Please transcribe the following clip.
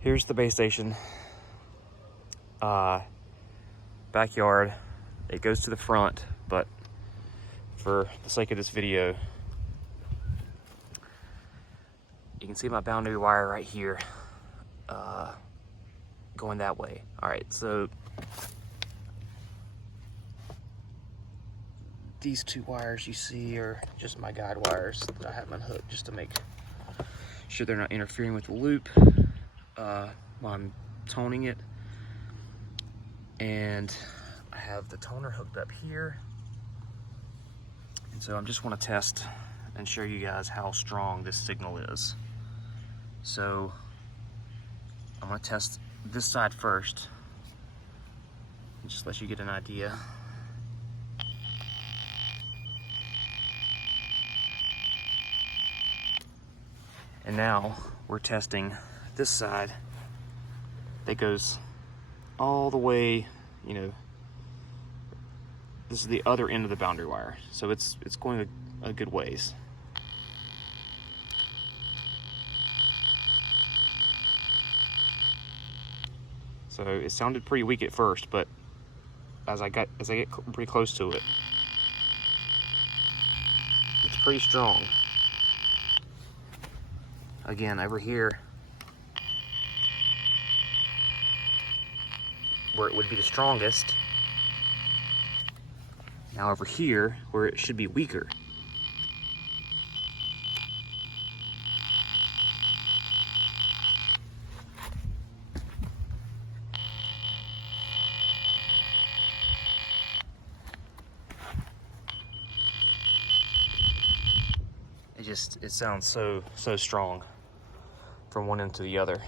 Here's the base station. Backyard. It goes to the front, but for the sake of this video, you can see my boundary wire right here, going that way. All right, so these two wires you see are just my guide wires that I have unhooked just to make sure they're not interfering with the loop while I'm toning it. And I have the toner hooked up here. And so I just want to test and show you guys how strong this signal is. So I'm going to test this side first, and just let you get an idea. And now we're testing this side that goes all the way, you know, this is the other end of the boundary wire. So it's going a good ways. So it sounded pretty weak at first, but as I get pretty close to it, it's pretty strong. Again, over here, where it would be the strongest. Now over here, where it should be weaker. It sounds so strong from one end to the other.